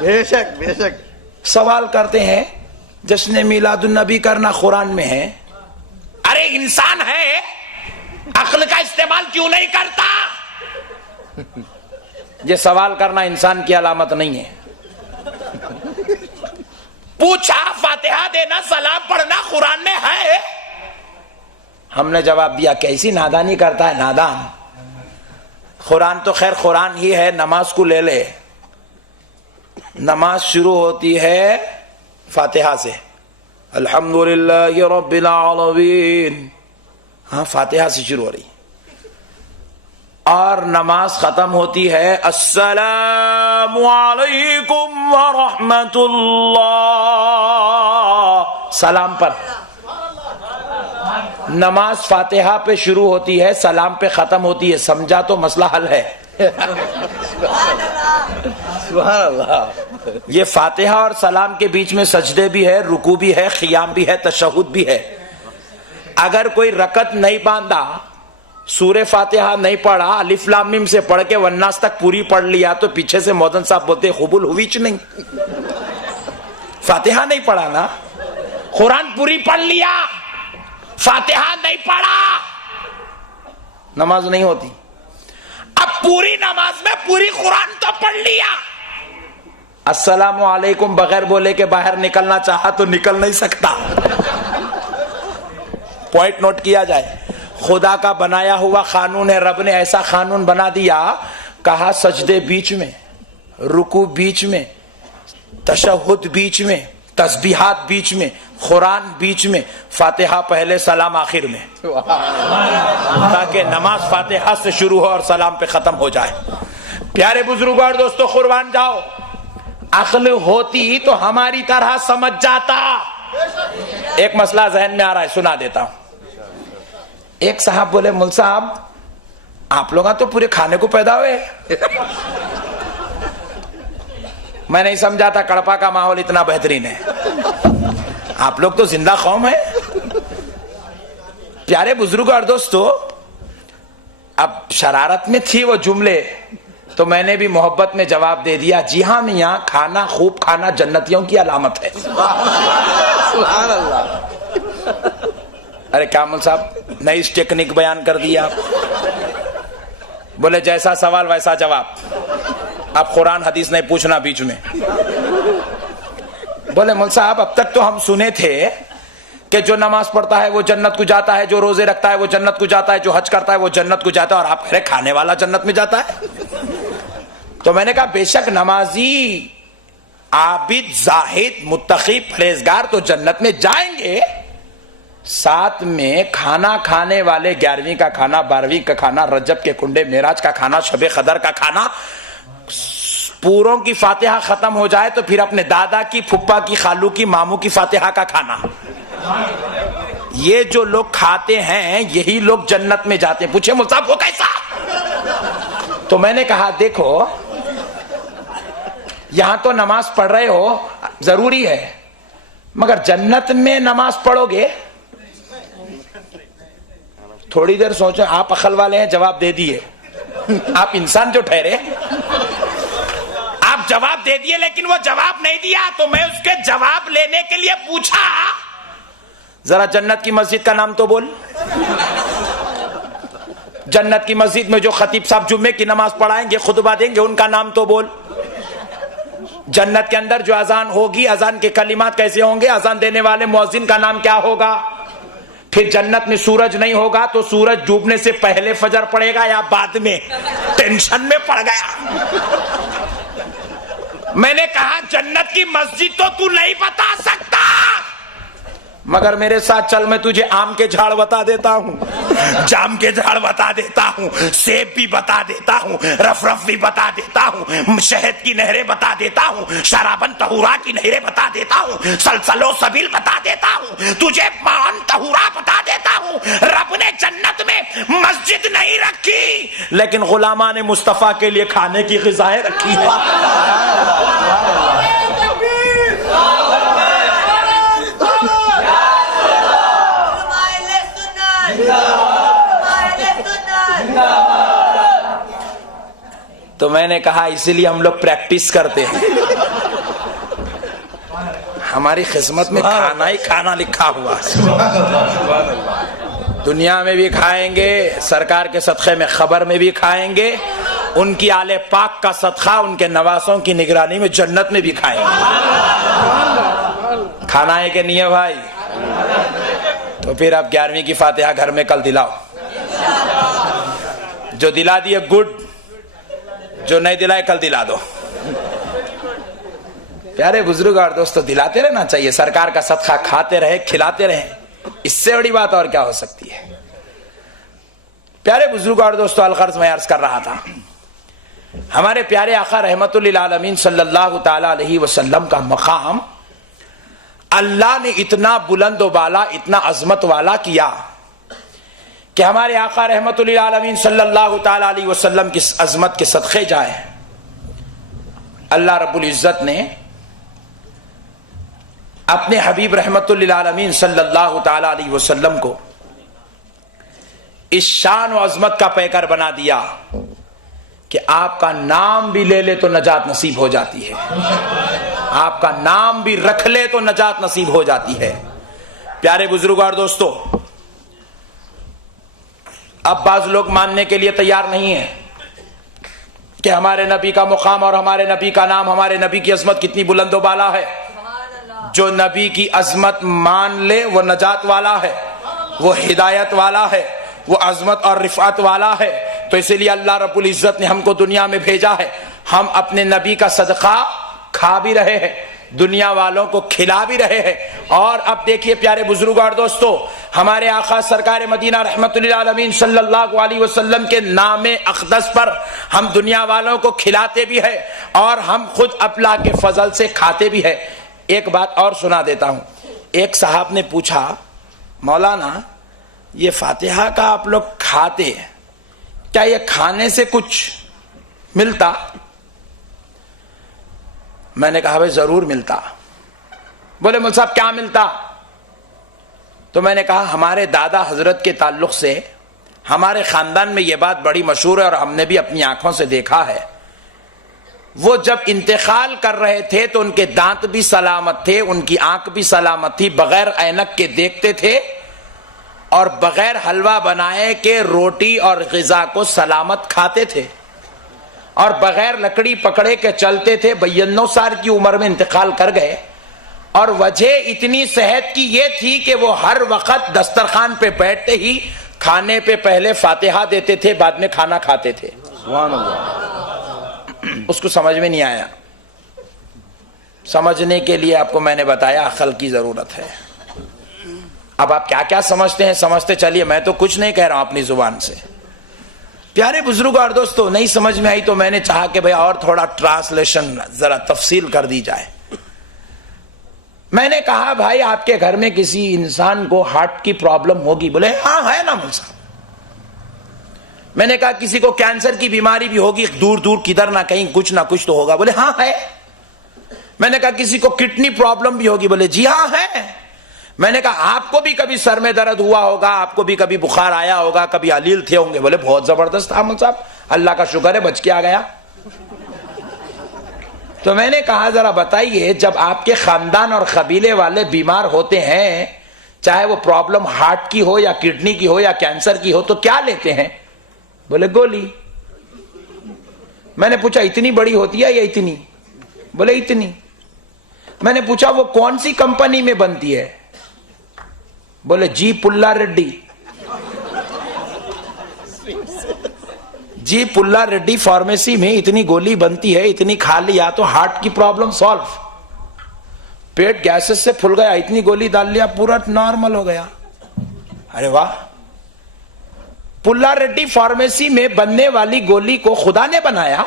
بے شک بے شک. سوال کرتے ہیں جشن میلاد النبی کرنا قرآن میں ہے. ارے انسان ہے، عقل کا استعمال کیوں نہیں کرتا؟ یہ سوال کرنا انسان کی علامت نہیں ہے. پوچھا فاتحہ دینا سلام پڑھنا قرآن میں ہے؟ ہم نے جواب دیا کیسی نادانی کرتا ہے نادان. قرآن تو خیر قرآن ہی ہے. نماز کو لے لے، نماز شروع ہوتی ہے فاتحہ سے، الحمدللہ رب العالمین. ہاں فاتحہ سے شروع ہو رہی، اور نماز ختم ہوتی ہے السلام علیکم ورحمۃ اللہ، سلام پر. نماز فاتحہ پہ شروع ہوتی ہے، سلام پہ ختم ہوتی ہے. سمجھا تو مسئلہ حل ہے. سبحان اللہ. یہ فاتحہ اور سلام کے بیچ میں سجدے بھی ہے، رکوع بھی ہے، قیام بھی ہے، تشہد بھی ہے. اگر کوئی رکعت نہیں باندھا، سورہ فاتحہ نہیں پڑھا، الف لام میم سے پڑھ کے والناس تک پوری پڑھ لیا، تو پیچھے سے مودن صاحب بولتے قبول ہوئی چ نہیں. فاتحہ نہیں پڑھا نا، قرآن پوری پڑھ لیا، فاتحہ نہیں پڑھا، نماز نہیں ہوتی. اب پوری نماز میں پوری قرآن تو پڑھ لیا، السلام علیکم بغیر بولے کے باہر نکلنا چاہا تو نکل نہیں سکتا. پوائنٹ نوٹ کیا جائے. خدا کا بنایا ہوا قانون ہے. رب نے ایسا قانون بنا دیا، کہا سجدے بیچ میں، رکوع بیچ میں، تشہد بیچ میں، تسبیحات بیچ میں، قرآن بیچ میں، فاتحہ پہلے سلام آخر میں، تاکہ نماز فاتحہ سے شروع ہو اور سلام پہ ختم ہو جائے. پیارے بزرگوں اور دوستو قربان جاؤ، عقل ہوتی تو ہماری طرح سمجھ جاتا. ایک مسئلہ ذہن میں آ رہا ہے، سنا دیتا ہوں. ایک صاحب بولے مول صاحب آپ لوگ تو پورے کھانے کو پیدا ہوئے. میں نہیں سمجھا تھا کڑپا کا ماحول اتنا بہترین ہے. آپ لوگ تو زندہ قوم ہے. پیارے بزرگوں اور دوستو، اب شرارت میں تھی وہ جملے تو میں نے بھی محبت میں جواب دے دیا، جی ہاں میاں، کھانا خوب کھانا جنتیوں کی علامت ہے. سبحان اللہ. ارے کامل صاحب نئی ٹیکنیک بیان کر دی آپ. بولے جیسا سوال ویسا جواب، آپ قرآن حدیث نہیں پوچھنا بیچ میں. بولے مول صاحب اب تک تو ہم سنے تھے کہ جو نماز پڑھتا ہے وہ جنت کو جاتا ہے، جو روزے رکھتا ہے وہ جنت کو جاتا ہے، جو حج کرتا ہے وہ جنت کو جاتا ہے، اور آپ کہہ رہے کھانے والا جنت میں جاتا ہے. تو میں نے کہا بے شک نمازی، عابد، زاہد، متقی، پرہیزگار تو جنت میں جائیں گے، ساتھ میں کھانا کھانے والے 11ویں کا کھانا، 12ویں کا کھانا، رجب کے کنڈے، معراج کا کھانا، شب قدر کا کھانا، پوروں کی فاتحہ ختم ہو جائے تو پھر اپنے دادا کی، پھپھا کی، خالو کی، ماموں کی فاتحہ کا کھانا. یہ جو لوگ کھاتے ہیں یہی لوگ جنت میں جاتے ہیں. پوچھے مول صاحب وہ کیسا؟ تو میں نے کہا دیکھو یہاں تو نماز پڑھ رہے ہو ضروری ہے، مگر جنت میں نماز پڑھو گے؟ تھوڑی دیر سوچو. آپ عقل والے ہیں، جواب دے دیے. آپ انسان جو ٹھہرے، آپ جواب دے دیے لیکن وہ جواب نہیں دیا. تو میں اس کے جواب لینے کے لیے پوچھا ذرا جنت کی مسجد کا نام تو بول. جنت کی مسجد میں جو خطیب صاحب جمعے کی نماز پڑھائیں گے، خطبہ دیں گے، ان کا نام تو بول. جنت کے اندر جو اذان ہوگی، اذان کے کلمات کیسے ہوں گے، اذان دینے والے مؤذن کا نام کیا ہوگا. پھر جنت میں سورج نہیں ہوگا تو سورج ڈوبنے سے پہلے فجر پڑے گا یا بعد میں؟ ٹینشن میں پڑ گیا. میں نے کہا جنت کی مسجد تو تو نہیں بتا سکتا، مگر میرے ساتھ چل، میں تجھے آم کے جھاڑ بتا دیتا ہوں، جام کے جھاڑ بتا دیتا ہوں، سیب بھی بتا دیتا ہوں، رف بھی بتا دیتا ہوں، شہد کی نہریں بتا دیتا ہوں، شرابن طہورا کی نہریں بتا دیتا ہوں، سلسل و سبیل بتا دیتا ہوں، تجھے مان طہورا بتا دیتا ہوں. رب نے جنت میں مسجد نہیں رکھی لیکن غلامان مصطفیٰ کے لیے کھانے کی غذائیں رکھی ہیں. تو میں نے کہا اسی لیے ہم لوگ پریکٹس کرتے ہیں. ہماری قسمت میں کھانا ہی کھانا لکھا ہوا ہے. دنیا میں بھی کھائیں گے, سرکار کے صدقے میں خبر میں بھی کھائیں گے, ان کی آل پاک کا صدقہ ان کے نواسوں کی نگرانی میں جنت میں بھی کھائیں گے. کھانا ہے کہ نہیں ہے بھائی؟ تو پھر آپ 11ویں کی فاتحہ گھر میں کل دلاؤ. جو دلا دیے گڈ, جو نہیں دلائے کل دلا دو. پیارے بزرگ اور دوستو, دلاتے رہنا چاہیے. سرکار کا صدقہ کھاتے رہے, کھلاتے رہے, اس سے بڑی بات اور کیا ہو سکتی ہے. پیارے بزرگ اور دوستو, الغرض میں عرض کر رہا تھا, ہمارے پیارے آقا رحمت للعالمین صلی اللہ تعالی علیہ وسلم کا مقام اللہ نے اتنا بلند و بالا, اتنا عظمت والا کیا کہ ہمارے آقا رحمت للعالمین صلی اللہ تعالی علیہ وسلم کی عظمت کے صدقے جائے. اللہ رب العزت نے اپنے حبیب رحمت للعالمین صلی اللہ تعالی علیہ وسلم کو اس شان و عظمت کا پیکر بنا دیا کہ آپ کا نام بھی لے لے تو نجات نصیب ہو جاتی ہے, آپ کا نام بھی رکھ لے تو نجات نصیب ہو جاتی ہے. پیارے بزرگ اور دوستو, اب بعض لوگ ماننے کے لیے تیار نہیں ہیں کہ ہمارے نبی کا مقام اور ہمارے نبی کا نام, ہمارے نبی کی عظمت کتنی بلند و بالا ہے. جو نبی کی عظمت مان لے وہ نجات والا ہے, وہ ہدایت والا ہے, وہ عظمت اور رفعت والا ہے. تو اسی لیے اللہ رب العزت نے ہم کو دنیا میں بھیجا ہے, ہم اپنے نبی کا صدقہ کھا بھی رہے ہیں, دنیا والوں کو کھلا بھی رہے ہیں. اور اب دیکھیے پیارے بزرگ اور دوستو, ہمارے آقا سرکار مدینہ رحمت للعالمین صلی اللہ علیہ وسلم کے نام اقدس پر ہم دنیا والوں کو کھلاتے بھی ہیں اور ہم خود اللہ کے فضل سے کھاتے بھی ہیں. ایک بات اور سنا دیتا ہوں. ایک صاحب نے پوچھا, مولانا یہ فاتحہ کا آپ لوگ کھاتے, کیا یہ کھانے سے کچھ ملتا؟ میں نے کہا بھائی ضرور ملتا. بولے مول صاحب کیا ملتا؟ تو میں نے کہا ہمارے دادا حضرت کے تعلق سے ہمارے خاندان میں یہ بات بڑی مشہور ہے اور ہم نے بھی اپنی آنکھوں سے دیکھا ہے. وہ جب انتقال کر رہے تھے تو ان کے دانت بھی سلامت تھے, ان کی آنکھ بھی سلامت تھی, بغیر اینک کے دیکھتے تھے اور بغیر حلوہ بنائے کے روٹی اور غذا کو سلامت کھاتے تھے اور بغیر لکڑی پکڑے کے چلتے تھے. 92 سال کی عمر میں انتقال کر گئے اور وجہ اتنی صحت کی یہ تھی کہ وہ ہر وقت دسترخوان پہ بیٹھتے ہی کھانے پہ پہلے فاتحہ دیتے تھے, بعد میں کھانا کھاتے تھے. سبحان اللہ. اس کو سمجھ میں نہیں آیا. سمجھنے کے لیے آپ کو میں نے بتایا عقل کی ضرورت ہے. اب آپ کیا کیا سمجھتے ہیں سمجھتے چلیے, میں تو کچھ نہیں کہہ رہا ہوں اپنی زبان سے. پیارے بزرگ اور دوستو, نہیں سمجھ میں آئی تو میں نے چاہا کہ بھئی اور تھوڑا ٹرانسلیشن ذرا تفصیل کر دی جائے. میں نے کہا بھائی آپ کے گھر میں کسی انسان کو ہارٹ کی پرابلم ہوگی؟ بولے ہاں ہے نا مول صاحب. میں نے کہا کسی کو کینسر کی بیماری بھی ہوگی, دور دور کدھر نہ کہیں کچھ نہ کچھ تو ہوگا. بولے ہاں ہے. میں نے کہا کسی کو کڈنی پرابلم بھی ہوگی؟ بولے جی ہاں ہے. میں نے کہا آپ کو بھی کبھی سر میں درد ہوا ہوگا, آپ کو بھی کبھی بخار آیا ہوگا, کبھی علیل تھے ہوں گے؟ بولے بہت زبردست تھا مول صاحب, اللہ کا شکر ہے بچ کے آ گیا. تو میں نے کہا ذرا بتائیے, جب آپ کے خاندان اور قبیلے والے بیمار ہوتے ہیں, چاہے وہ پرابلم ہارٹ کی ہو یا کڈنی کی ہو یا کینسر کی ہو, تو کیا لیتے ہیں؟ بولے گولی. میں نے پوچھا اتنی بڑی ہوتی ہے یا اتنی؟ بولے اتنی. میں نے پوچھا وہ کون سی کمپنی میں بنتی ہے؟ بولے جی پلا ریڈی. جی پلا ریڈی فارمیسی میں اتنی گولی بنتی ہے, اتنی کھا لیا تو ہارٹ کی پرابلم سالو. پیٹ گیسز سے پھل گیا, اتنی گولی ڈال لیا پورا نارمل ہو گیا. ارے واہ. پلا ریڈی فارمیسی میں بننے والی گولی کو خدا نے بنایا؟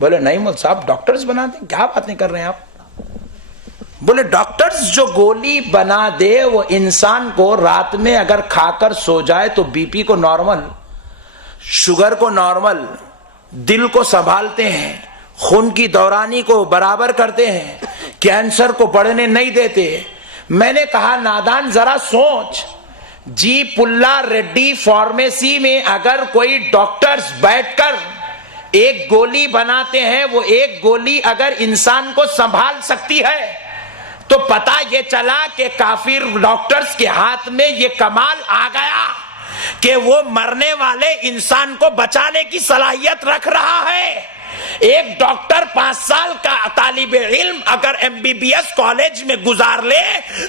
بولے نہیں مول صاحب ڈاکٹرز بناتے ہیں. کیا باتیں کر رہے ہیں آپ؟ بولے ڈاکٹرز جو گولی بنا دے وہ انسان کو رات میں اگر کھا کر سو جائے تو بی پی کو نارمل, شوگر کو نارمل, دل کو سنبھالتے ہیں, خون کی دورانی کو برابر کرتے ہیں, کینسر کو بڑھنے نہیں دیتے. میں نے کہا نادان ذرا سوچ, جی پلا ریڈی فارمیسی میں اگر کوئی ڈاکٹرز بیٹھ کر ایک گولی بناتے ہیں, وہ ایک گولی اگر انسان کو سنبھال سکتی ہے تو پتا یہ چلا کہ کافر ڈاکٹرز کے ہاتھ میں یہ کمال آ گیا کہ وہ مرنے والے انسان کو بچانے کی صلاحیت رکھ رہا ہے. ایک ڈاکٹر 5 سال کا طالب علم اگر MBBS کالج میں گزار لے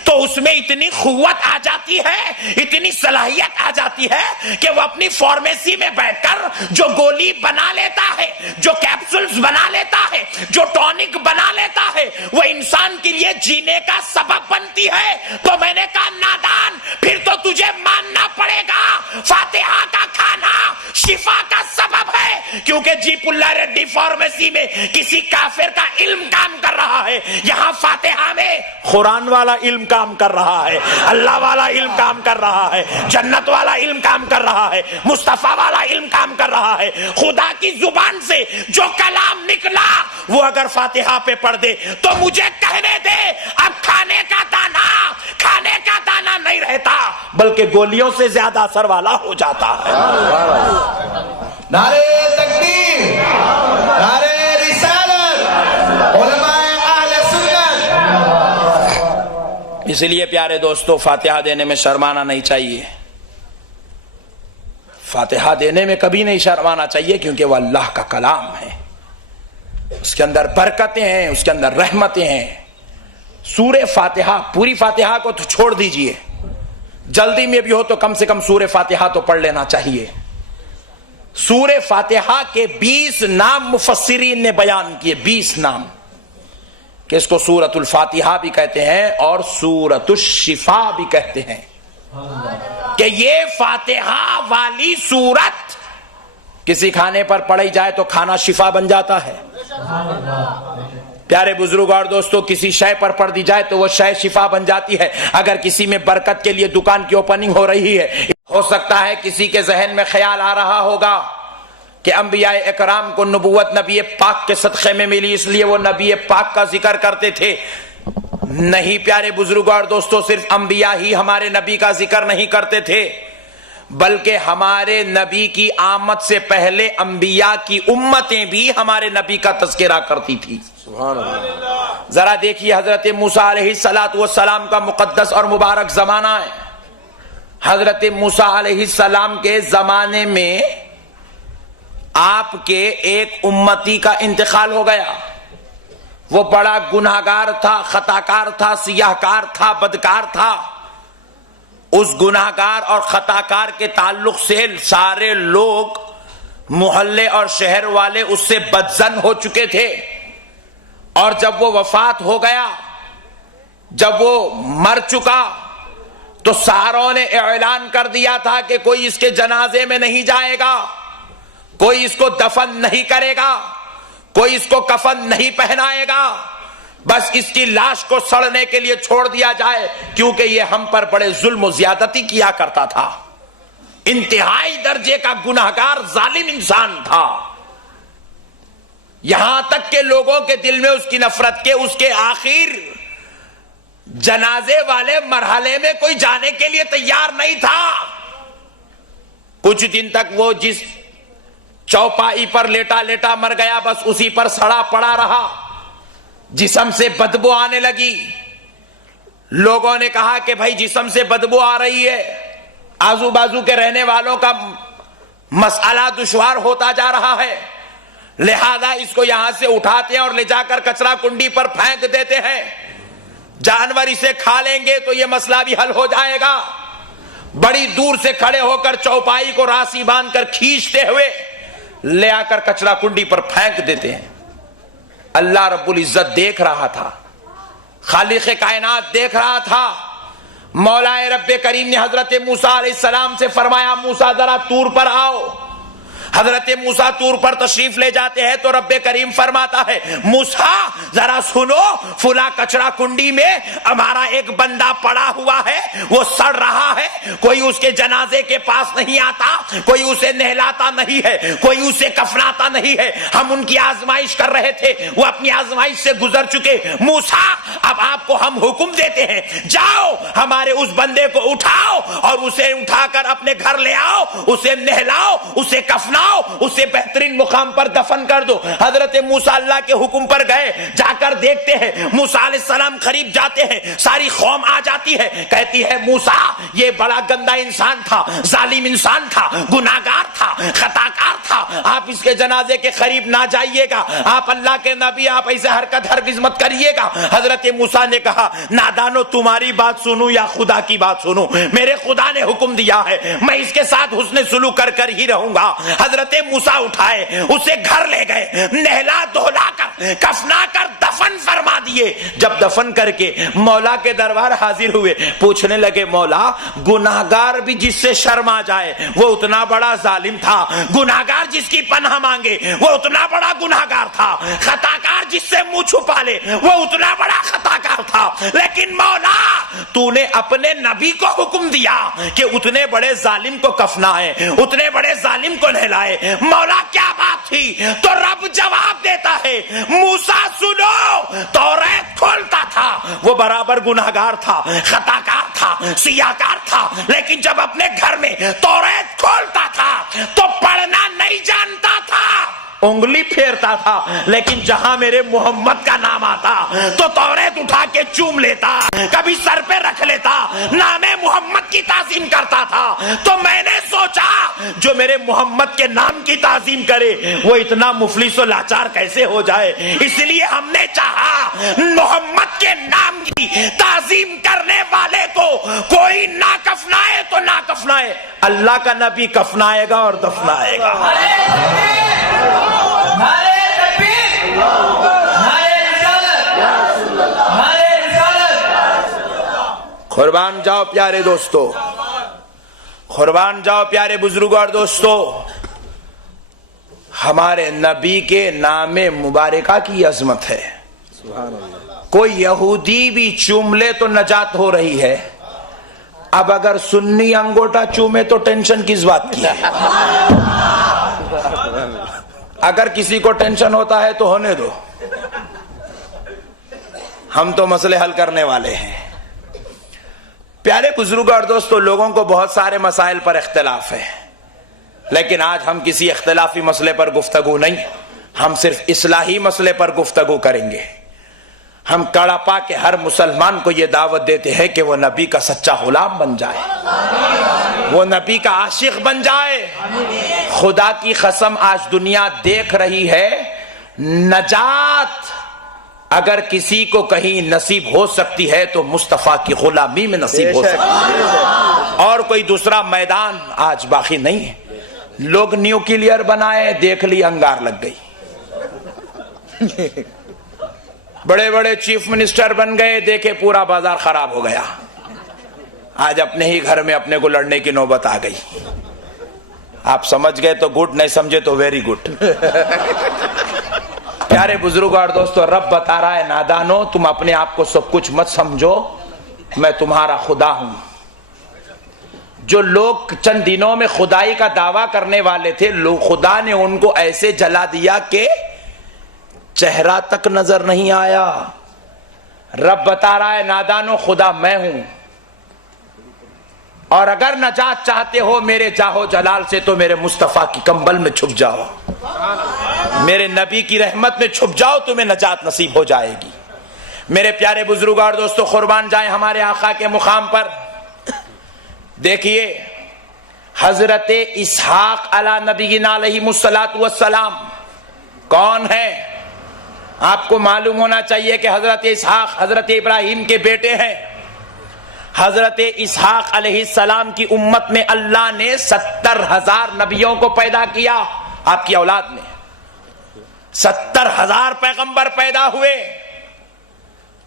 تو اس میں اتنی قوت آ جاتی ہے, اتنی صلاحیت آ جاتی ہے کہ وہ اپنی فارمیسی میں بیٹھ کر جو گولی بنا لیتا ہے, جو کیپسولز بنا لیتا ہے, جو ٹونک بنا لیتا ہے, وہ انسان کے لیے جینے کا سبب بنتی ہے. تو میں نے کہا نادان, پھر تو تجھے ماننا پڑے گا فاتحہ کا کھانا شفا کا سبب ہے, کیونکہ جیپ اللہ ریڈی فارمیسی میں کسی کافر کا علم کام کر رہا ہے, یہاں فاتحہ میں قرآن والا علم کام کر رہا ہے, اللہ والا علم کام کر رہا ہے, جنت والا علم کام کر رہا ہے, مصطفیٰ والا علم کام کر رہا ہے. خدا کی زبان سے جو کلام نکلا وہ اگر فاتحہ پہ پڑھ دے تو مجھے کہنے دے اب کھانے کا دانا نہیں رہتا بلکہ گولیوں سے زیادہ اثر والا ہو جاتا ہے. نعرے تکبیر, نعرے رسالت, علماء اہل سنت. اس لیے پیارے دوستو فاتحہ دینے میں شرمانا نہیں چاہیے, فاتحہ دینے میں کبھی نہیں شرمانا چاہیے, کیونکہ وہ اللہ کا کلام ہے, اس کے اندر برکتیں ہیں, اس کے اندر رحمتیں ہیں. سورہ فاتحہ, پوری فاتحہ کو تو چھوڑ دیجئے, جلدی میں بھی ہو تو کم سے کم سورہ فاتحہ تو پڑھ لینا چاہیے. سورہ فاتحہ کے 20 نام مفسرین نے بیان کیے, 20 نام, کہ اس کو سورۃ الفاتحہ بھی کہتے ہیں اور سورۃ الشفا بھی کہتے ہیں, کہ یہ فاتحہ والی سورت کسی کھانے پر پڑھی جائے تو کھانا شفا بن جاتا ہے. پیارے بزرگ اور دوستو, کسی شے پر پڑھ دی جائے تو وہ شے شفا بن جاتی ہے. اگر کسی میں برکت کے لیے دکان کی اوپننگ ہو رہی ہے, ہو سکتا ہے کسی کے ذہن میں خیال آ رہا ہوگا کہ انبیاء اکرام کو نبوت نبی پاک کے صدقے میں ملی, اس لیے وہ نبی پاک کا ذکر کرتے تھے. نہیں پیارے بزرگ اور دوستو, صرف انبیاء ہی ہمارے نبی کا ذکر نہیں کرتے تھے, بلکہ ہمارے نبی کی آمد سے پہلے انبیاء کی امتیں بھی ہمارے نبی کا تذکرہ کرتی تھی. سبحان اللہ. ذرا دیکھیے حضرت موسیٰ علیہ السلام کا مقدس اور مبارک زمانہ ہے. حضرت موسیٰ علیہ السلام کے زمانے میں آپ کے ایک امتی کا انتقال ہو گیا. وہ بڑا گناہگار تھا, خطاکار تھا, سیاہکار تھا, بدکار تھا. اس گناہگار اور خطاکار کے تعلق سے سارے لوگ محلے اور شہر والے اس سے بدظن ہو چکے تھے. اور جب وہ وفات ہو گیا, جب وہ مر چکا, تو ساروں نے اعلان کر دیا تھا کہ کوئی اس کے جنازے میں نہیں جائے گا, کوئی اس کو دفن نہیں کرے گا, کوئی اس کو کفن نہیں پہنائے گا, بس اس کی لاش کو سڑنے کے لیے چھوڑ دیا جائے, کیونکہ یہ ہم پر بڑے ظلم و زیادتی کیا کرتا تھا. انتہائی درجے کا گناہگار ظالم انسان تھا. یہاں تک کہ لوگوں کے دل میں اس کی نفرت کے اس کے آخر جنازے والے مرحلے میں کوئی جانے کے لیے تیار نہیں تھا. کچھ دن تک وہ جس چوپائی پر لیٹا لیٹا مر گیا, بس اسی پر سڑا پڑا رہا. جسم سے بدبو آنے لگی. لوگوں نے کہا کہ بھائی جسم سے بدبو آ رہی ہے, آزو بازو کے رہنے والوں کا مسئلہ دشوار ہوتا جا رہا ہے, لہذا اس کو یہاں سے اٹھاتے ہیں اور لے جا کر کچرا کنڈی پر پھینک دیتے ہیں. جانور اسے کھا لیں گے تو یہ مسئلہ بھی حل ہو جائے گا. بڑی دور سے کھڑے ہو کر چوپائی کو راسی باندھ کر کھینچتے ہوئے لے آ کر کچرا کنڈی پر پھینک دیتے ہیں. اللہ رب العزت دیکھ رہا تھا, خالق کائنات دیکھ رہا تھا. مولا رب کریم نے حضرت موسیٰ علیہ السلام سے فرمایا, موسیٰ ذرا طور پر آؤ. حضرت موسیٰ طور پر تشریف لے جاتے ہیں تو رب کریم فرماتا ہے, موسیٰ ذرا سنو, فلاں کچرا کنڈی میں ہمارا ایک بندہ پڑا ہوا ہے, وہ سڑ رہا ہے, کوئی اس کے جنازے کے پاس نہیں آتا, کوئی اسے نہلاتا نہیں ہے, کوئی اسے کفناتا نہیں ہے. ہم ان کی آزمائش کر رہے تھے, وہ اپنی آزمائش سے گزر چکے. موسیٰ اب آپ کو ہم حکم دیتے ہیں, جاؤ ہمارے اس بندے کو اٹھاؤ اور اسے اٹھا کر اپنے گھر لے آؤ, اسے نہلاؤ, اسے کفنا دفناؤ, اسے بہترین مقام پر دفن کر دو. حضرت موسیٰ اللہ کے حکم پر گئے, جا کر دیکھتے ہیں موسیٰ علیہ السلام قریب جاتے ہیں, ساری قوم آ جاتی ہے, کہتی ہے موسیٰ یہ بڑا گندا انسان تھا, ظالم انسان تھا, گناہگار تھا, خطاکار تھا, آپ اس کے جنازے کے قریب نہ جائیے گا, آپ اللہ کے نبی, آپ ایسے حرکت ہرگز مت کریے گا. حضرت موسیٰ نے کہا نادانو تمہاری بات سنوں یا خدا کی بات سنوں, میرے خدا نے حکم دیا ہے, میں اس کے ساتھ حسن سلوک کر ہی رہوں گا. حضرت موسیٰ اٹھائے, اسے گھر لے گئے, نہلا دھلا کر کفنا کر دفن فرما دیے. جب دفن کر کے مولا کے دربار حاضر ہوئے, پوچھنے لگے مولا گناہگار بھی جس سے شرم آ جائے وہ اتنا بڑا ظالم تھا, گناہگار جس کی پناہ مانگے وہ اتنا بڑا گناہگار تھا, خطاکار جس سے منہ چھپا لے وہ اتنا بڑا خطاکار تھا, لیکن مولا تو نے اپنے نبی کو حکم دیا کہ اتنے بڑے ظالم کو کفنائے, اتنے بڑے ظالم کو نہلائے. مولا کیا بات تھی؟ تو رب جواب دیتا ہے موسیٰ سنو, توریت کھولتا تھا, وہ برابر گناہگار تھا, خطاکار تھا, سیاکار تھا, لیکن جب اپنے گھر میں توریت کھولتا تھا تو پڑھنا نہیں جانتا تھا, انگلی پھیرتا تھا, لیکن جہاں میرے محمد کا نام آتا تو توریت اٹھا کے چوم لیتا, کبھی سر پہ رکھ لیتا, نام محمد کی تعظیم کرتا تھا. تو میں نے سوچا جو میرے محمد کے نام کی تعظیم کرے وہ اتنا مفلس و لاچار کیسے ہو جائے, اس لیے ہم نے چاہا محمد کے نام کی تعظیم کرنے والے کو کوئی نہ کفنائے تو نہ کفنائے, اللہ کا نبی کفنائے گا اور دفنائے گا. نعرے تکبیر, نعرے رسالت, نعرے رسالت. قربان جاؤ پیارے دوستو, قربان جاؤ پیارے بزرگوں اور دوستو, ہمارے نبی کے نام مبارکہ کی عظمت ہے. کوئی یہودی بھی چوم لے تو نجات ہو رہی ہے, اب اگر سنی انگوٹا چومے تو ٹینشن کس بات کی ہے؟ اگر کسی کو ٹینشن ہوتا ہے تو ہونے دو, ہم تو مسئلے حل کرنے والے ہیں. پیارے بزرگوں اور دوستو, لوگوں کو بہت سارے مسائل پر اختلاف ہے, لیکن آج ہم کسی اختلافی مسئلے پر گفتگو نہیں, ہم صرف اصلاحی مسئلے پر گفتگو کریں گے. ہم کڑاپا کے ہر مسلمان کو یہ دعوت دیتے ہیں کہ وہ نبی کا سچا غلام بن جائے, وہ نبی کا عاشق بن جائے. خدا کی قسم آج دنیا دیکھ رہی ہے, نجات اگر کسی کو کہیں نصیب ہو سکتی ہے تو مصطفیٰ کی غلامی میں نصیب ہو سکتی ہے, اور کوئی دوسرا میدان آج باقی نہیں ہے. لوگ نیوکلیئر بنائے, دیکھ لی انگار لگ گئی, بڑے بڑے چیف منسٹر بن گئے, دیکھے پورا بازار خراب ہو گیا. آج اپنے ہی گھر میں اپنے کو لڑنے کی نوبت آ گئی. آپ سمجھ گئے تو گڈ, نہیں سمجھے تو ویری گڈ. پیارے بزرگوں اور دوستو, رب بتا رہا ہے نادانو تم اپنے آپ کو سب کچھ مت سمجھو, میں تمہارا خدا ہوں. جو لوگ چند دنوں میں خدائی کا دعویٰ کرنے والے تھے, خدا نے ان کو ایسے جلا دیا کہ چہرہ تک نظر نہیں آیا. رب بتا رہا ہے نادانو خدا میں ہوں, اور اگر نجات چاہتے ہو میرے جاہو جلال سے تو میرے مصطفیٰ کی کمبل میں چھپ جاؤ, میرے نبی کی رحمت میں چھپ جاؤ, تمہیں نجات نصیب ہو جائے گی. میرے پیارے بزرگوں اور دوستو, قربان جائیں ہمارے آقا کے مقام پر. دیکھیے حضرت اسحاق علی نبینا علیہ السلام کون ہے؟ آپ کو معلوم ہونا چاہیے کہ حضرت اسحاق حضرت ابراہیم کے بیٹے ہیں. حضرت اسحاق علیہ السلام کی امت میں اللہ نے 70,000 نبیوں کو پیدا کیا. آپ کی اولاد میں 70,000 پیغمبر پیدا ہوئے.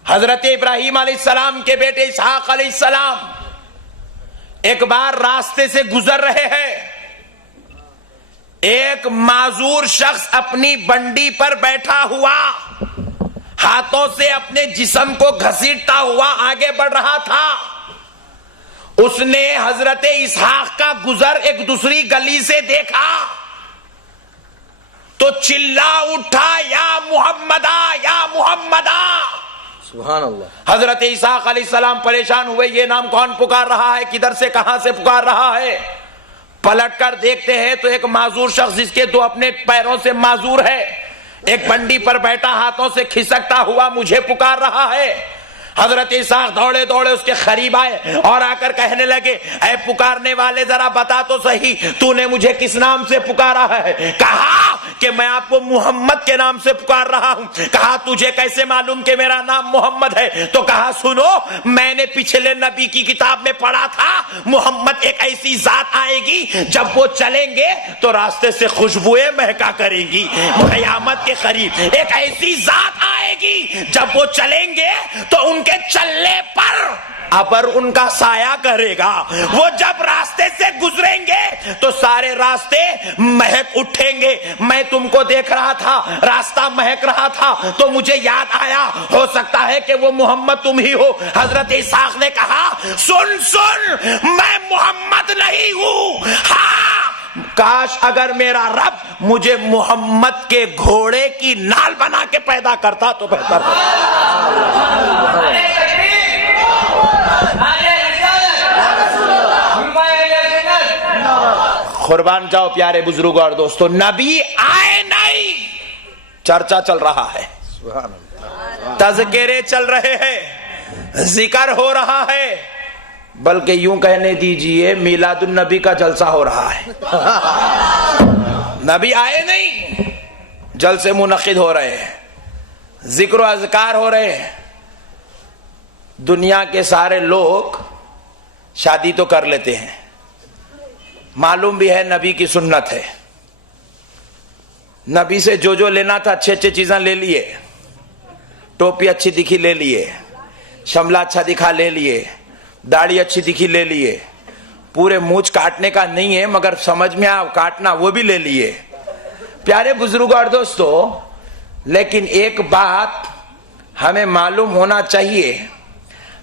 حضرت ابراہیم علیہ السلام کے بیٹے اسحاق علیہ السلام ایک بار راستے سے گزر رہے ہیں, ایک معذور شخص اپنی بنڈی پر بیٹھا ہوا ہاتھوں سے اپنے جسم کو گھسیٹتا ہوا آگے بڑھ رہا تھا. اس نے حضرت اسحاق کا گزر ایک دوسری گلی سے دیکھا تو چلا اٹھا, یا محمدہ یا محمدہ. سبحان اللہ. حضرت اسحاق علیہ السلام پریشان ہوئے, یہ نام کون پکار رہا ہے, کدھر سے کہاں سے پکار رہا ہے. پلٹ کر دیکھتے ہیں تو ایک معذور شخص جس کے دو اپنے پیروں سے معذور ہے، ایک بنڈی پر بیٹھا ہاتھوں سے کھسکتا ہوا مجھے پکار رہا ہے۔ حضرت اسحاق دوڑے دوڑے اس کے قریب آئے اور آ کر کہنے لگے، اے پکارنے والے ذرا بتا تو صحیح تو نے مجھے کس نام سے پکارا ہے؟ کہا کہ میں آپ کو محمد کے نام سے پکار رہا ہوں۔ کہا تجھے کیسے معلوم کہ میرا نام محمد ہے؟ تو کہا سنو، میں نے پچھلے نبی کی کتاب میں پڑھا تھا محمد ایک ایسی ذات آئے گی جب وہ چلیں گے تو راستے سے خوشبوئیں مہکا کریں گی۔ قیامت کے قریب ایک ایسی ذات آئے گی جب وہ چلیں گے تو ان کے چلنے پر ابر ان کا سایہ کرے گا۔ وہ جب راستے سے گزریں گے تو سارے راستے مہک اٹھیں گے۔ میں تم کو دیکھ رہا تھا، راستہ مہک رہا تھا تو مجھے یاد آیا ہو سکتا ہے کہ وہ محمد تم ہی ہو۔ حضرت اسحاق نے کہا سن سن، میں محمد نہیں ہوں، ہاں کاش اگر میرا رب مجھے محمد کے گھوڑے کی نال بنا کے پیدا کرتا تو بہتر ہوتا۔ قربان جاؤ پیارے بزرگوں اور دوستو، نبی آئے نہیں، چرچا چل رہا ہے، تذکرے چل رہے ہیں، ذکر ہو رہا ہے، بلکہ یوں کہنے دیجئے میلاد النبی کا جلسہ ہو رہا ہے۔ نبی آئے نہیں، جلسے منعقد ہو رہے ہیں، ذکر و اذکار ہو رہے ہیں۔ دنیا کے سارے لوگ شادی تو کر لیتے ہیں، معلوم بھی ہے نبی کی سنت ہے، نبی سے جو جو لینا تھا اچھے اچھے چیزیں لے لیے، ٹوپی اچھی دکھی لے لیے، شملہ اچھا دکھا لے لیے، داڑھی اچھی دکھی لے لیے، پورے مونچھ کاٹنے کا نہیں ہے مگر سمجھ میں آ کاٹنا وہ بھی لے لیے۔ پیارے بزرگوں اور دوستو، لیکن ایک بات ہمیں معلوم ہونا چاہیے،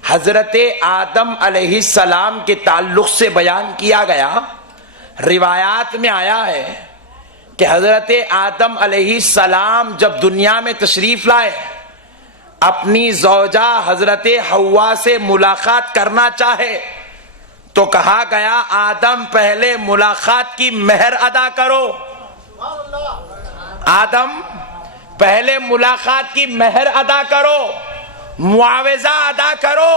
حضرت آدم علیہ السلام کے تعلق سے بیان کیا گیا، روایات میں آیا ہے کہ حضرت آدم علیہ السلام جب دنیا میں تشریف لائے، اپنی زوجہ حضرت حوا سے ملاقات کرنا چاہے تو کہا گیا آدم پہلے ملاقات کی مہر ادا کرو، آدم پہلے ملاقات کی مہر ادا کرو، معاوضہ ادا کرو۔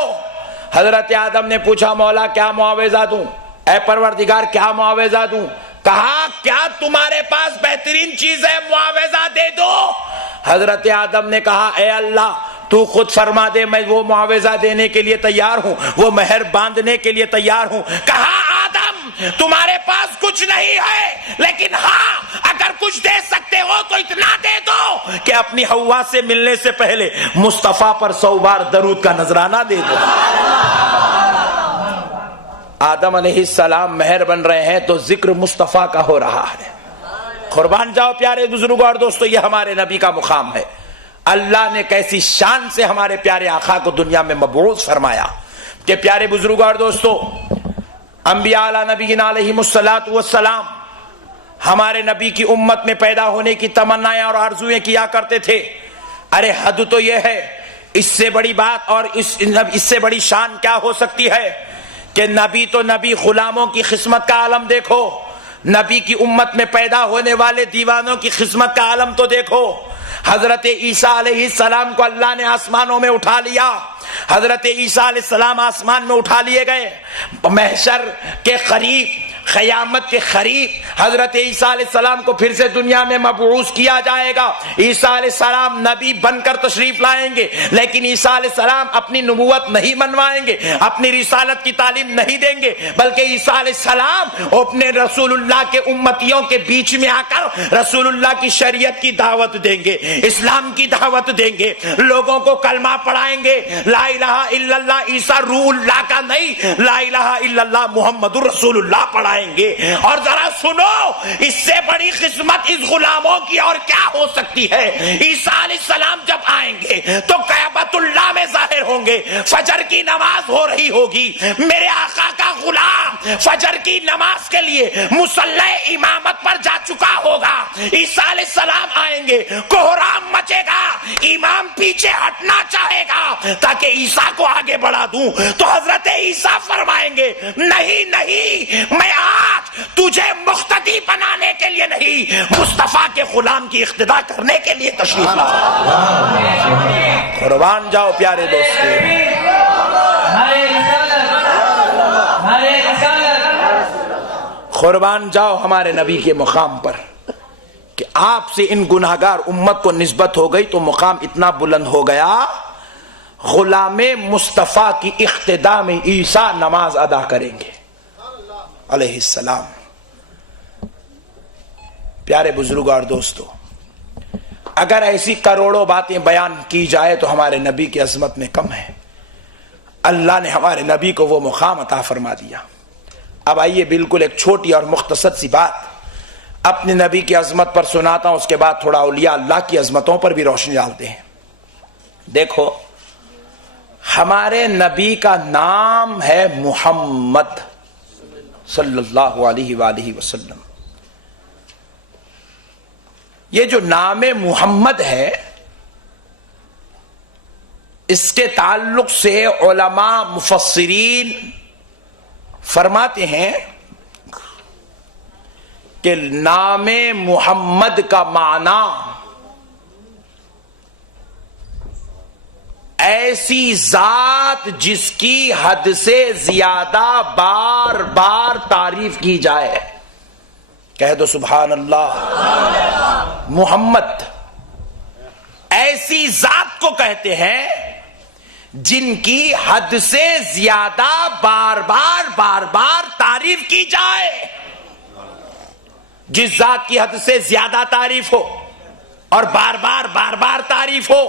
حضرت آدم نے پوچھا مولا کیا معاوضہ دوں؟ اے پروردگار کیا معاوضہ دوں؟ کہا کیا تمہارے پاس بہترین چیز ہے، معاوضہ دے دو۔ حضرت آدم نے کہا اے اللہ تو خود فرما دے، میں وہ معاوضہ دینے کے لیے تیار ہوں، وہ مہر باندھنے کے لیے تیار ہوں۔ کہا آدم تمہارے پاس کچھ نہیں ہے، لیکن ہاں اگر کچھ دے سکتے ہو تو اتنا دے دو کہ اپنی حوا سے ملنے سے پہلے مصطفیٰ پر 100 بار درود کا نذرانہ دے دو۔ آدم علیہ السلام مہر بن رہے ہیں تو ذکر مصطفیٰ کا ہو رہا ہے۔ قربان جاؤ پیارے بزرگوں اور دوستو، یہ ہمارے نبی کا مقام ہے۔ اللہ نے کیسی شان سے ہمارے پیارے آقا کو دنیا میں مبعوث فرمایا کہ پیارے بزرگوں اور دوستو، انبیاء علی نبینا علیہم الصلاۃ والسلام ہمارے نبی کی امت میں پیدا ہونے کی تمنائیں اور آرزویں کیا کرتے تھے۔ ارے حد تو یہ ہے، اس سے بڑی بات اور اس سے بڑی شان کیا ہو سکتی ہے کہ نبی تو نبی، غلاموں کی قسمت کا عالم دیکھو، نبی کی امت میں پیدا ہونے والے دیوانوں کی قسمت کا عالم تو دیکھو۔ حضرت عیسیٰ علیہ السلام کو اللہ نے آسمانوں میں اٹھا لیا، حضرت عیسیٰ علیہ السلام آسمان میں اٹھا لیے گئے، محشر کے قریب، قیامت کے قریب حضرت عیسیٰ علیہ السلام کو پھر سے دنیا میں مبعوث کیا جائے گا۔ عیسیٰ علیہ السلام نبی بن کر تشریف لائیں گے، لیکن عیسیٰ علیہ السلام اپنی نبوت نہیں منوائیں گے، اپنی رسالت کی تعلیم نہیں دیں گے، بلکہ عیسیٰ علیہ السلام اپنے رسول اللہ کے امتیوں کے بیچ میں آ کر رسول اللہ کی شریعت کی دعوت دیں گے، اسلام کی دعوت دیں گے، لوگوں کو کلمہ پڑھائیں گے، لا الہ الا اللہ عیسیٰ روح اللہ کا نہیں، لا الہ الا اللہ محمد رسول اللہ پڑھائیں گے۔ اور ذرا سنو، اس سے بڑی قسمت اس غلاموں کی اور کیا ہو سکتی ہے؟ عیسیٰ علیہ السلام جب آئیں گے تو کعبۃ اللہ میں ظاہر ہوں ہوں گے، فجر کی نماز ہو رہی ہوگی، میرے آقا کا غلام فجر کی نماز کے لیے مصلی امامت پر جا چکا ہوگا، عیسیٰ علیہ السلام آئیں گے، کوہرام مچے گا، امام پیچھے ہٹنا چاہے گا تاکہ عیسیٰ کو آگے بڑھا دوں، تو حضرت عیسیٰ فرمائیں گے نہیں نہیں، میں آج تجھے مقتدی بنانے کے لیے نہیں، مصطفیٰ کے غلام کی اقتداء کرنے کے لیے تشریف لایا۔ قربان جاؤ پیارے دوستو، قربان جاؤ ہمارے نبی کے مقام پر کہ آپ سے ان گناہگار امت کو نسبت ہو گئی تو مقام اتنا بلند ہو گیا، غلام مصطفیٰ کی اقتداء میں عیسیٰ نماز ادا کریں گے علیہ السلام۔ پیارے بزرگوں اور دوستو، اگر ایسی کروڑوں باتیں بیان کی جائے تو ہمارے نبی کی عظمت میں کم ہے۔ اللہ نے ہمارے نبی کو وہ مقام عطا فرما دیا۔ اب آئیے بالکل ایک چھوٹی اور مختصر سی بات اپنے نبی کی عظمت پر سناتا ہوں، اس کے بعد تھوڑا اولیاء اللہ کی عظمتوں پر بھی روشنی ڈالتے ہیں۔ دیکھو، ہمارے نبی کا نام ہے محمد صلی اللہ علیہ وآلہ وسلم۔ یہ جو نام محمد ہے، اس کے تعلق سے علماء مفسرین فرماتے ہیں کہ نام محمد کا معنی ایسی ذات جس کی حد سے زیادہ بار بار تعریف کی جائے۔ کہہ دو سبحان اللہ۔ محمد ایسی ذات کو کہتے ہیں جن کی حد سے زیادہ بار بار تعریف کی جائے۔ جس ذات کی حد سے زیادہ تعریف ہو اور بار بار تعریف ہو،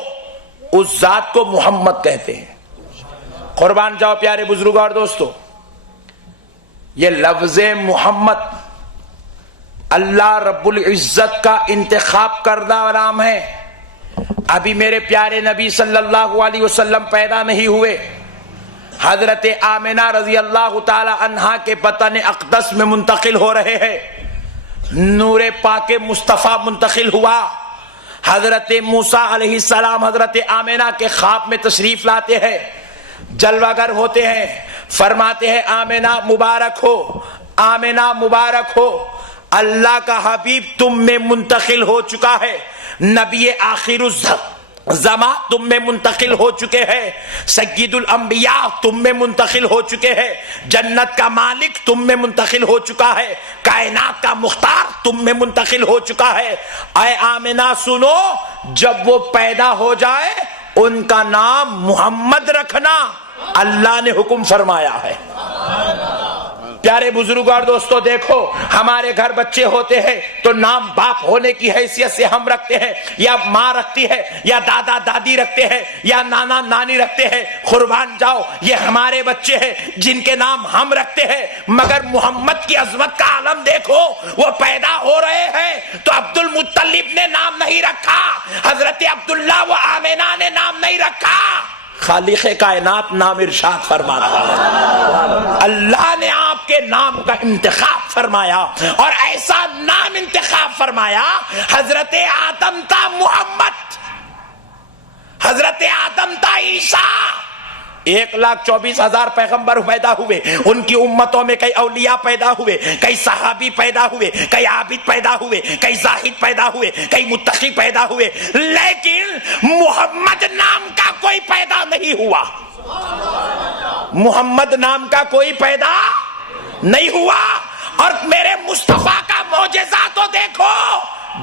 اس ذات کو محمد کہتے ہیں۔ قربان جاؤ پیارے بزرگوں اور دوستو، یہ لفظ محمد اللہ رب العزت کا انتخاب کردہ نام ہے۔ ابھی میرے پیارے نبی صلی اللہ علیہ وسلم پیدا نہیں ہوئے، حضرت آمنہ رضی اللہ تعالی عنہا کے بطن اقدس میں منتقل ہو رہے ہیں، نور پاک مصطفیٰ منتقل ہوا، حضرت موسیٰ علیہ السلام حضرت آمنہ کے خواب میں تشریف لاتے ہیں، جلوہ گر ہوتے ہیں، فرماتے ہیں آمنہ مبارک ہو، آمنہ مبارک ہو، اللہ کا حبیب تم میں منتقل ہو چکا ہے، نبی آخر الزمان تم میں منتقل ہو چکے ہیں، سید الانبیاء تم میں منتقل ہو چکے ہیں، جنت کا مالک تم میں منتقل ہو چکا ہے، کائنات کا مختار تم میں منتقل ہو چکا ہے۔ اے آمنہ سنو، جب وہ پیدا ہو جائے ان کا نام محمد رکھنا، اللہ نے حکم فرمایا ہے۔ پیارے بزرگوں اور دوستو، دیکھو ہمارے گھر بچے ہوتے ہیں تو نام باپ ہونے کی حیثیت سے ہم رکھتے ہیں، یا ماں رکھتی ہے، یا دادا دادی رکھتے ہیں، یا نانا نانی رکھتے ہیں۔ قربان جاؤ، یہ ہمارے بچے ہیں جن کے نام ہم رکھتے ہیں، مگر محمد کی عظمت کا عالم دیکھو، وہ پیدا ہو رہے ہیں تو عبد المطلب نے نام نہیں رکھا، حضرت عبداللہ و آمنہ نے نام نہیں رکھا، خالق کائنات نام ارشاد فرماتا ہے۔ اللہ نے آپ کے نام کا انتخاب فرمایا، اور ایسا نام انتخاب فرمایا، حضرت آدم تا محمد، حضرت آدم تا عیسیٰ، 1,24,000 پیغمبر پیدا ہوئے، ان کی امتوں میں کئی اولیاء پیدا ہوئے، کئی صحابی پیدا ہوئے، کئی عابد پیدا ہوئے، کئی زاہد پیدا ہوئے، کئی متقی پیدا ہوئے، لیکن محمد نام کا کوئی پیدا نہیں ہوا۔ محمد نام کا کوئی پیدا نہیں ہوا۔ اور میرے مصطفیٰ کا معجزہ تو دیکھو،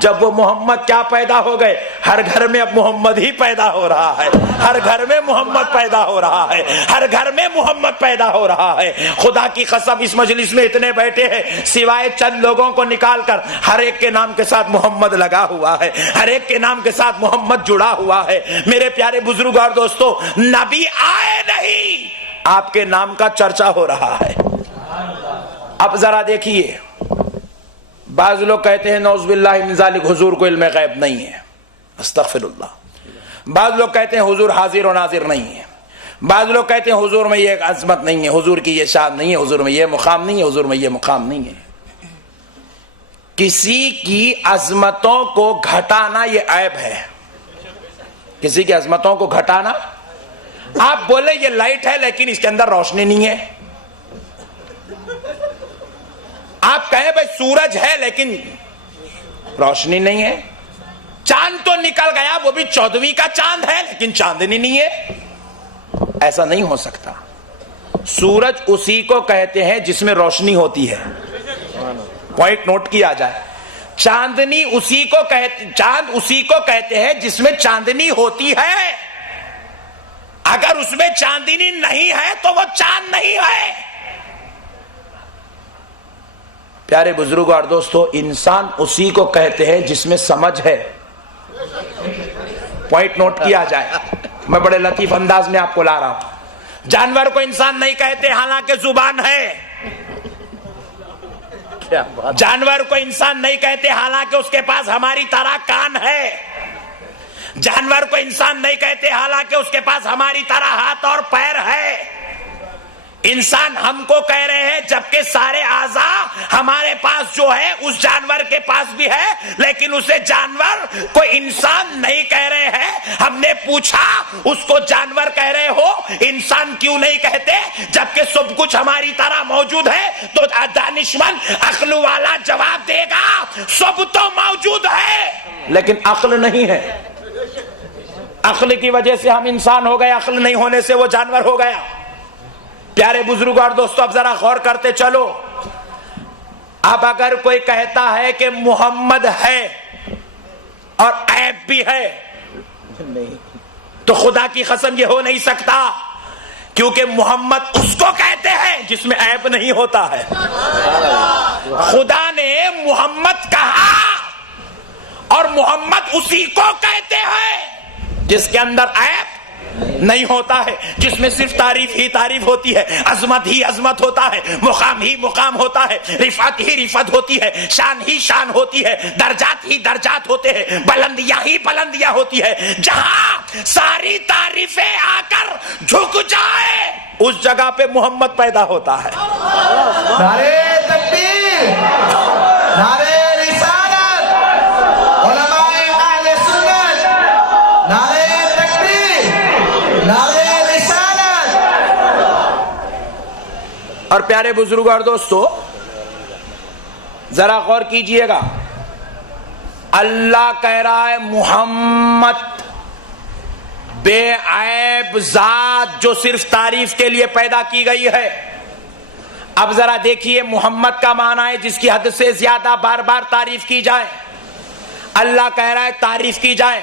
جب وہ محمد کیا پیدا ہو گئے، ہر گھر میں اب محمد ہی پیدا ہو رہا ہے، ہر گھر میں محمد پیدا ہو رہا ہے، ہر گھر میں محمد پیدا ہو رہا ہے۔ خدا کی قسم، اس مجلس میں اتنے بیٹھے ہیں، سوائے چند لوگوں کو نکال کر ہر ایک کے نام کے ساتھ محمد لگا ہوا ہے، ہر ایک کے نام کے ساتھ محمد جڑا ہوا ہے۔ میرے پیارے بزرگ اور دوستو، نبی آئے نہیں، آپ کے نام کا چرچا ہو رہا ہے۔ اب ذرا دیکھیے، بعض لوگ کہتے ہیں نعوذ باللہ من ذالک حضور کو علم غیب نہیں ہے، استغفر اللہ۔ بعض لوگ کہتے ہیں حضور حاضر و ناظر نہیں ہے، بعض لوگ کہتے ہیں حضور میں یہ عظمت نہیں ہے، حضور کی یہ شان نہیں ہے، حضور میں یہ مقام نہیں ہے، حضور میں یہ مقام نہیں ہے۔ کسی کی عظمتوں کو گھٹانا یہ عیب ہے، کسی کی عظمتوں کو گھٹانا۔ آپ بولے یہ لائٹ ہے لیکن اس کے اندر روشنی نہیں ہے، آپ کہیں بھائی سورج ہے لیکن روشنی نہیں ہے، چاند تو نکل گیا وہ بھی 14ویں کا چاند ہے لیکن چاندنی نہیں ہے، ایسا نہیں ہو سکتا۔ سورج اسی کو کہتے ہیں جس میں روشنی ہوتی ہے، پوائنٹ نوٹ کیا جائے۔ چاندنی اسی کو چاند اسی کو کہتے ہیں جس میں چاندنی ہوتی ہے، اگر اس میں چاندنی نہیں ہے تو وہ چاند نہیں ہے۔ پیارے بزرگوں اور دوستو، انسان اسی کو کہتے ہیں جس میں سمجھ ہے، پوائنٹ نوٹ کیا جائے۔ میں بڑے لطیف انداز میں آپ کو لا رہا ہوں۔ جانور کو انسان نہیں کہتے حالانکہ زبان ہے، جانور کو انسان نہیں کہتے حالانکہ اس کے پاس ہماری طرح کان ہے، جانور کو انسان نہیں کہتے حالانکہ اس کے پاس ہماری طرح ہاتھ اور پیر ہے۔ انسان ہم کو کہہ رہے ہیں جبکہ سارے اعضاء ہمارے پاس جو ہے اس جانور کے پاس بھی ہے، لیکن اسے جانور کو انسان نہیں کہہ رہے ہیں۔ ہم نے پوچھا اس کو جانور کہہ رہے ہو، انسان کیوں نہیں کہتے جبکہ سب کچھ ہماری طرح موجود ہے؟ تو دانشمند عقل والا جواب دے گا سب تو موجود ہے لیکن عقل نہیں ہے۔ عقل کی وجہ سے ہم انسان ہو گئے، عقل نہیں ہونے سے وہ جانور ہو گیا۔ پیارے بزرگوں اور دوستو، اب ذرا غور کرتے چلو۔ اب اگر کوئی کہتا ہے کہ محمد ہے اور عیب بھی ہے تو خدا کی قسم یہ ہو نہیں سکتا، کیونکہ محمد اس کو کہتے ہیں جس میں عیب نہیں ہوتا ہے۔ خدا نے محمد کہا اور محمد اسی کو کہتے ہیں جس کے اندر عیب نہیں ہوتا ہے، جس میں صرف تعریف ہی تعریف ہوتی ہے، عظمت ہی عظمت ہوتا ہے، مقام ہی مقام ہوتا ہے، رفعت ہی رفعت ہوتی ہے، شان ہی شان ہوتی ہے، درجات ہی درجات ہوتے ہیں، بلندیاں ہی بلندیاں ہوتی ہے۔ جہاں ساری تعریفیں آ کر جھک جائے اس جگہ پہ محمد پیدا ہوتا ہے۔ نعرے تکبیر، نعرے رسالت، علماء اہل سنت، نعرے تکبیر، نعرے رسالت۔ اور پیارے بزرگوں اور دوستو، ذرا غور کیجئے گا، اللہ کہہ رہا ہے محمد بے عیب ذات جو صرف تعریف کے لیے پیدا کی گئی ہے۔ اب ذرا دیکھیے محمد کا معنی ہے جس کی حد سے زیادہ بار بار تعریف کی جائے، اللہ کہہ رہا ہے تعریف کی جائے۔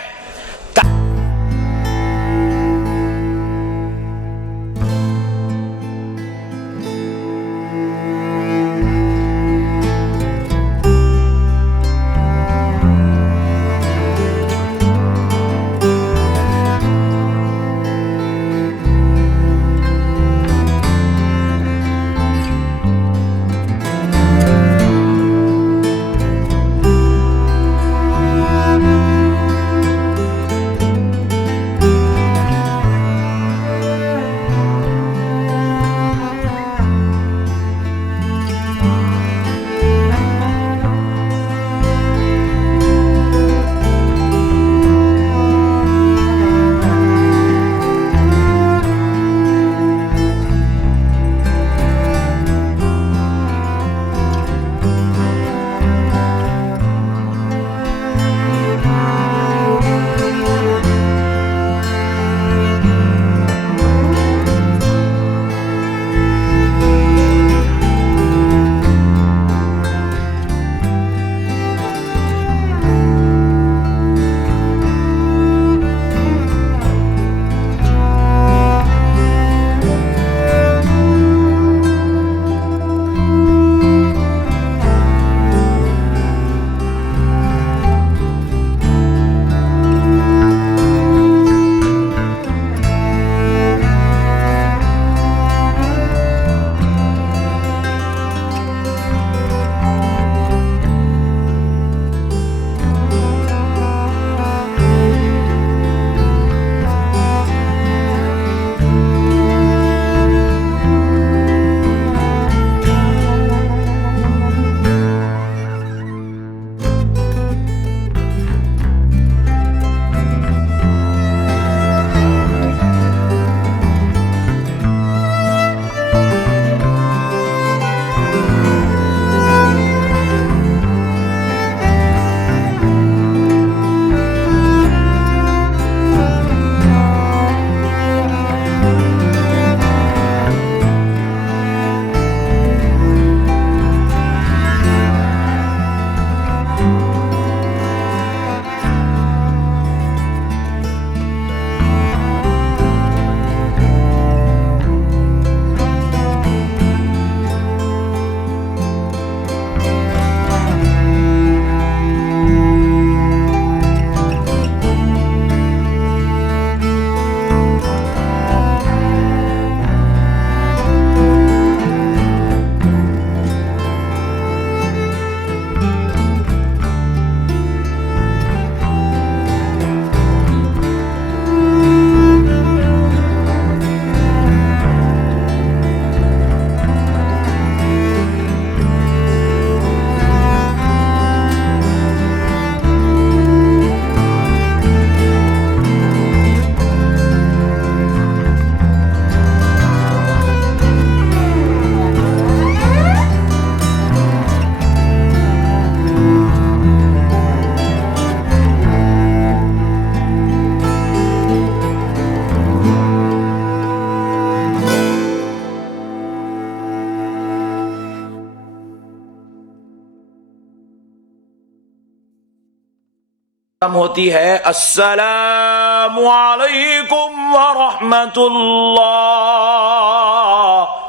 ہوتی ہے السلام علیکم ورحمۃ اللہ،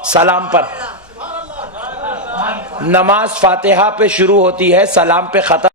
سلام پر. نماز فاتحہ پہ شروع ہوتی ہے، سلام پہ ختم